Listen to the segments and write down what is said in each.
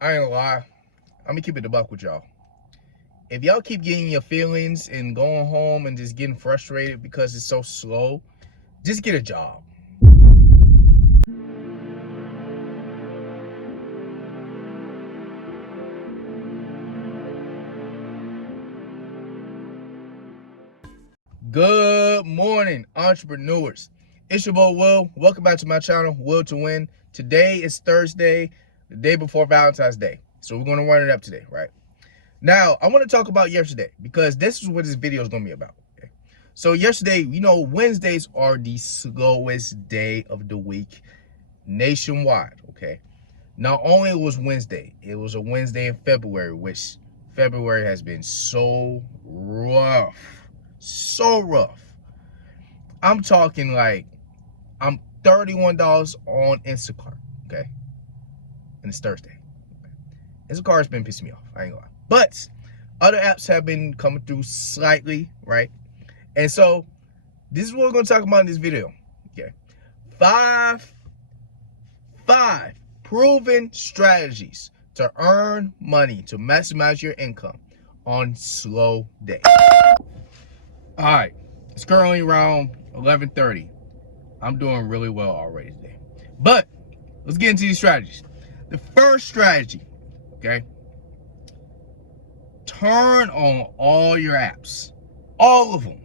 I ain't gonna lie. I'm gonna keep it the buck with y'all. If y'all keep getting your feelings and going home and just getting frustrated because it's so slow, just get a job. Good morning, entrepreneurs. It's your boy Will. Welcome back to my channel, Will to Win. Today is Thursday, the day before Valentine's Day. So we're gonna run it up today, right? Now, I want to talk about yesterday because this is what this video is gonna be about. Okay? So yesterday, Wednesdays are the slowest day of the week nationwide. Okay. Not only it was Wednesday, it was a Wednesday in February, which February has been so rough. So rough. I'm talking like I'm $31 on Instacart, okay? And it's Thursday. Instacart has been pissing me off, I ain't gonna lie. But other apps have been coming through slightly, right? And so this is what we're gonna talk about in this video, okay? Five proven strategies to earn money, to maximize your income on slow days. All right, it's currently around 11:30. I'm doing really well already today. But let's get into these strategies. The first strategy, okay? Turn on all your apps. All of them.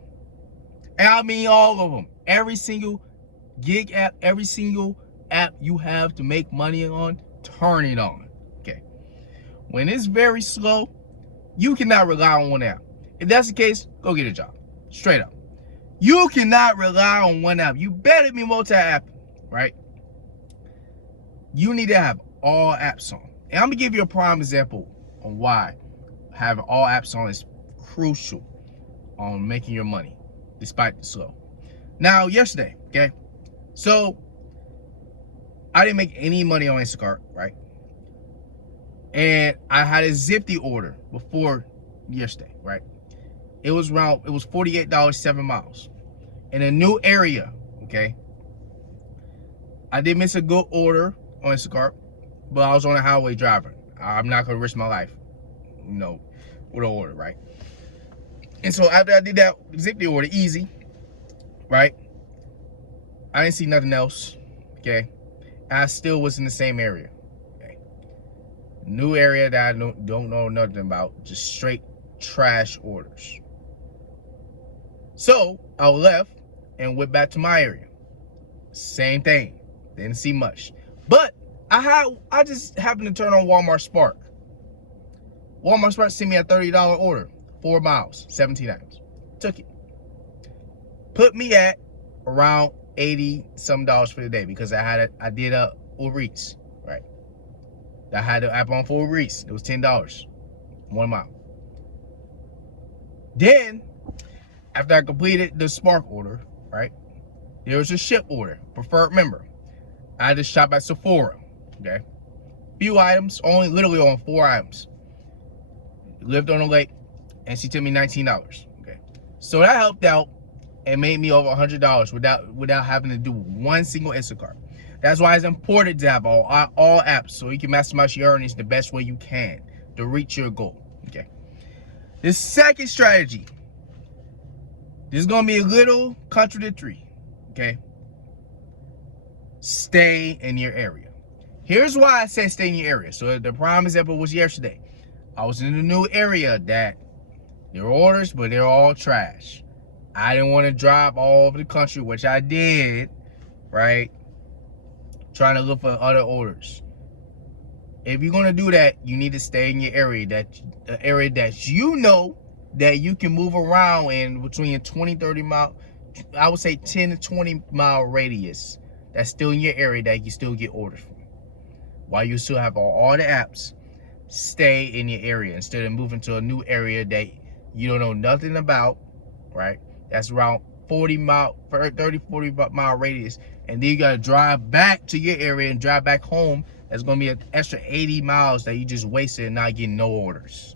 And I mean all of them. Every single gig app, every single app you have to make money on, turn it on. Okay. When it's very slow, you cannot rely on one app. If that's the case, go get a job. Straight up. You cannot rely on one app. You better be multi-app, right? You need to have all apps on. And I'm gonna give you a prime example on why having all apps on is crucial on making your money, despite the slow. Now, yesterday, okay? So, I didn't make any money on Instacart, right? And I had a Zipty order before yesterday, right? It was $48, 7 miles. In a new area, okay? I did miss a good order on Instacart, but I was on the highway driving. I'm not gonna risk my life, with an order, right? And so after I did that Zipty order, easy, right? I didn't see nothing else, okay? I still was in the same area, okay? New area that I don't know nothing about, just straight trash orders. So I left and went back to my area. Same thing, didn't see much. But I just happened to turn on Walmart Spark. Walmart Spark sent me a $30 order, 4 miles, 17 items. Took it. Put me at around 80 some dollars for the day because I did a Uber Eats, right? I had the app on for Uber Eats. It was $10, 1 mile. Then, after I completed the Spark order, right? There was a ship order, preferred member. I had to shop at Sephora, okay? Few items, literally on 4 items. Lived on a lake, and she took me $19, okay? So that helped out and made me over $100 without having to do one single Instacart. That's why it's important to have all apps so you can maximize your earnings the best way you can to reach your goal, okay? The second strategy, this is gonna be a little contradictory, okay? Stay in your area. Here's why I said stay in your area. So the prime example was yesterday. I was in a new area that there were orders, but they're all trash. I didn't want to drive all over the country, which I did, right? Trying to look for other orders. If you're gonna do that, you need to stay in your area, the area that you know that you can move around in between a 20, 30 mile, I would say 10 to 20 mile radius. That's still in your area that you still get orders from. While you still have all the apps, stay in your area instead of moving to a new area that you don't know nothing about, right? That's around 30, 40 mile radius. And then you gotta drive back to your area and drive back home. That's gonna be an extra 80 miles that you just wasted and not getting no orders.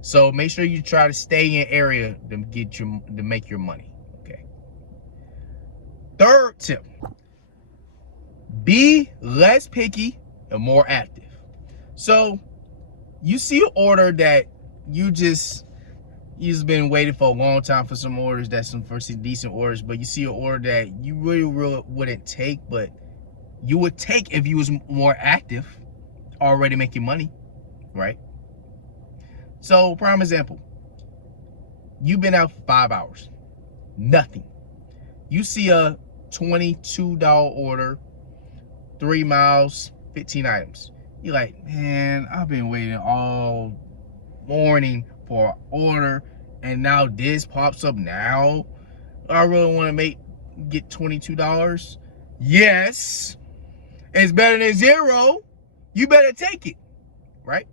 So make sure you try to stay in your area to make your money, okay? Third tip, be less picky and more active. So you see an order that you've been waiting for a long time for some orders, for some decent orders, but you see an order that you really wouldn't take, but you would take if you was more active, already making money, right? So prime example, you've been out for 5 hours, nothing. You see a $22 order, 3 miles, 15 items. You're like, man, I've been waiting all morning for an order, and now this pops up now. I really want to get $22. Yes, it's better than zero. You better take it, right?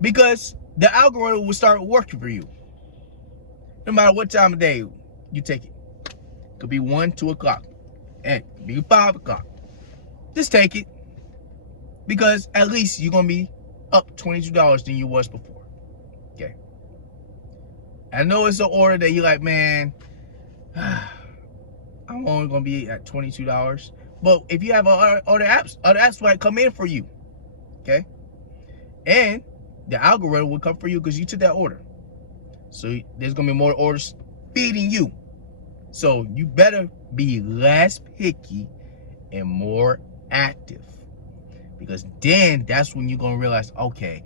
Because the algorithm will start working for you. No matter what time of day you take it. Could be 1, 2 o'clock. And could be 5 o'clock. Just take it. Because at least you're going to be up $22 than you was before. Okay. I know it's an order that you're like, man, I'm only going to be at $22. But if you have other apps might come in for you. Okay. And the algorithm will come for you because you took that order. So there's going to be more orders feeding you. So you better be less picky and more active. Because then that's when you're going to realize, okay,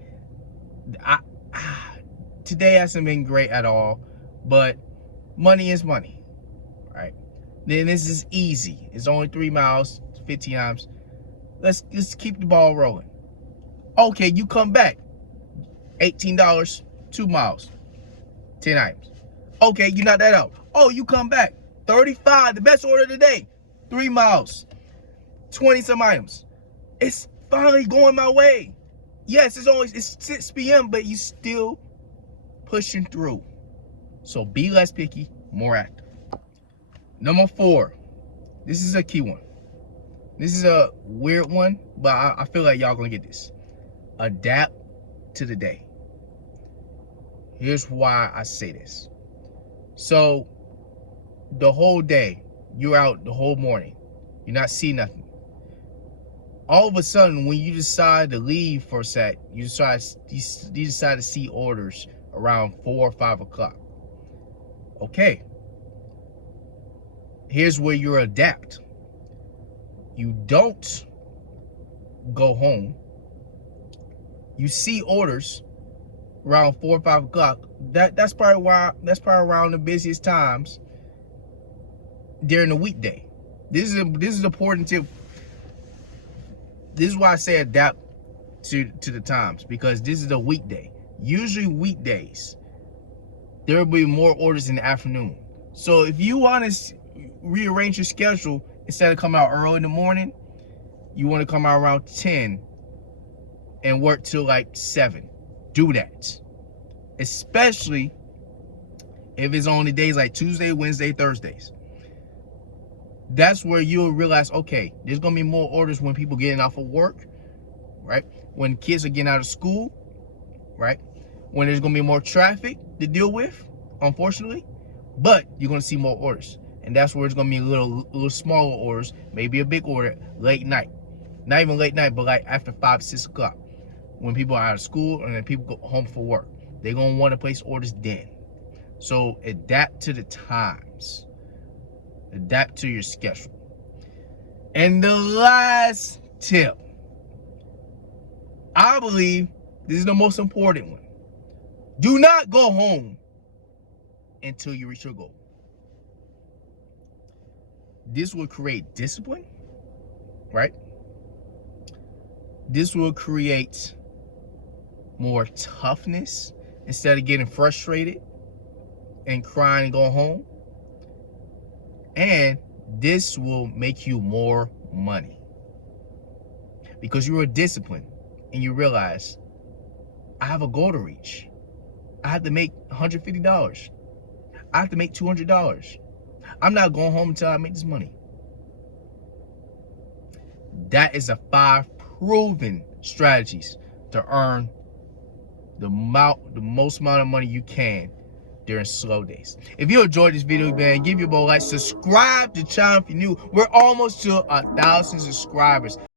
today hasn't been great at all, but money is money, right? Then this is easy. It's only 3 miles, 15 times. Let's just keep the ball rolling. Okay, you come back. $18, 2 miles, 10 items. Okay, you knock that out. Oh, you come back. 35, the best order of the day. 3 miles, 20 some items. It's finally going my way. Yes, it's 6 p.m., but you still pushing through. So be less picky, more active. Number 4. This is a key one. This is a weird one, but I feel like y'all gonna get this. Adapt to the day. Here's why I say this. So the whole day, you're out the whole morning. You're not seeing nothing. All of a sudden, when you decide to leave for a sec, you decide to see orders around 4 or 5 o'clock. Okay. Here's where you adapt. You don't go home. You see orders around 4 or 5 o'clock. That's probably around the busiest times during the weekday. This is important tip. This is why I say adapt to the times, because this is a weekday. Usually weekdays, there will be more orders in the afternoon. So if you want to rearrange your schedule, instead of coming out early in the morning, you want to come out around 10 and work till like 7. Do that. Especially if it's on the days like Tuesday, Wednesday, Thursdays. That's where you'll realize, okay, there's going to be more orders when people getting off of work, right? When kids are getting out of school, right? When there's going to be more traffic to deal with, unfortunately. But you're going to see more orders. And that's where it's going to be little smaller orders, maybe a big order, late night. Not even late night, but like after 5, 6 o'clock. When people are out of school and then people go home for work. They're going to want to place orders then. So adapt to the times. Adapt to your schedule. And the last tip, I believe this is the most important one. Do not go home until you reach your goal. This will create discipline, right? This will create more toughness instead of getting frustrated and crying and going home. And this will make you more money because you are disciplined and you realize, I have a goal to reach. I have to make $150. I have to make $200. I'm not going home until I make this money. That is the 5 proven strategies to earn the most amount of money you can during slow days. If you enjoyed this video, man, give your boy a like, subscribe to the channel if you're new. We're almost to 1,000 subscribers.